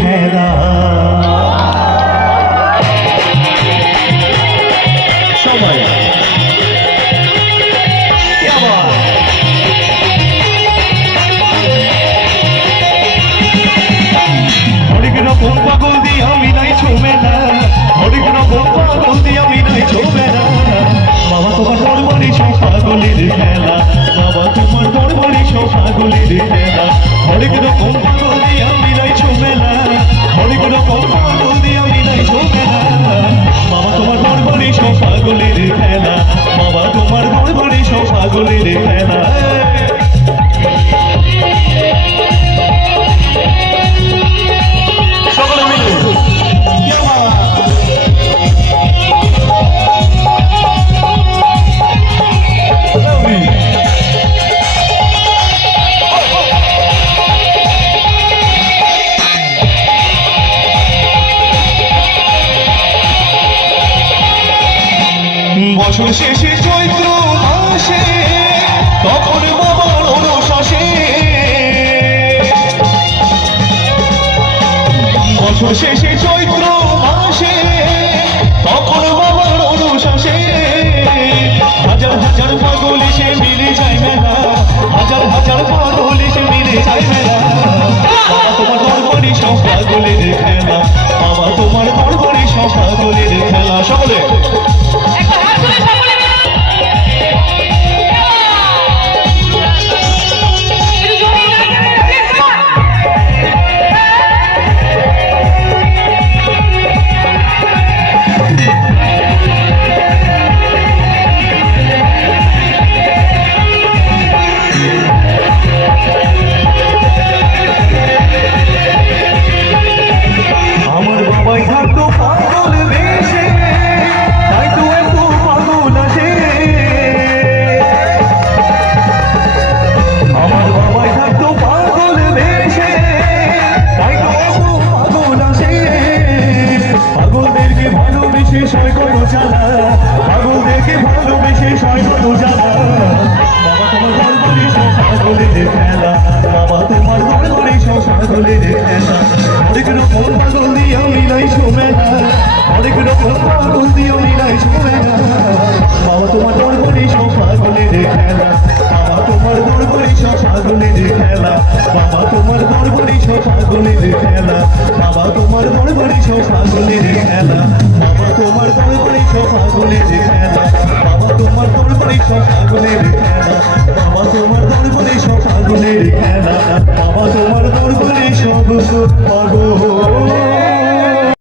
খেলা সবাই হরেক রকম পাগল দিয়া মিলাই ছোমেলা, হরেক রকম পাগল দিয়া মিলাই ছোমেলা। বাবা তোমার দরবারে সব পাগলের খেলা, বাবা তোমার দরবারে সব পাগলের খেলা। হরেক রকম পাগল দিয়া মিলাই ছোমেলা, হরেক রকম পাগল দিয়া মিলাই ছোমেলা। বাবা তোমার দরবারে সব পাগলের খেলা, বাবা তোমার দরবারে সব পাগলের খেলা। সকলে মিলে বছর শেষে চৈত্র মাসে তখন বাবার অনুশ্বাসে, বছর শেষে চৈত্র মাসে তখন বাবার অনুশ্বাসে। হাজার হাজার পাগল এসে মিলে যায় মেলা, হাজার হাজার পাগল এসে মিলে যায় মেলা। বাবা তোমার দরবারে সব পাগলের খেলা, বাবা তোমার দরবারে সব পাগলের খেলা। সকলে পাগলদেরকে ভালোবেসে সৈকত জ্বালা। বাবা তোমার দরবারে সব পাগলের খেলা, বাবা তোমার দরবারে সব পাগলের খেলা। হরেক রকম পাগল দিয়া মিলাই ছোমেলা, হরেক রকম পাগল দিয়া মিলাই ছোমেলা। বাবা তোমার দরবারে সব পাগলের খেলা, বাবা তোমার দরবারে সব পাগলের খেলা। বাবা তোমার দরবারে সব পাগলের খেলা, বাবা তোমার দরবারে সব পাগলের খেলা। বাবা তোমার দরবারে সব পাগলের খেলা, বাবা তোমার দরবারে সব পাগলের খেলা। বাবা তোমার দরবারে সব পাগলের খেলা, বাবা তোমার দরবারে সব পাগল।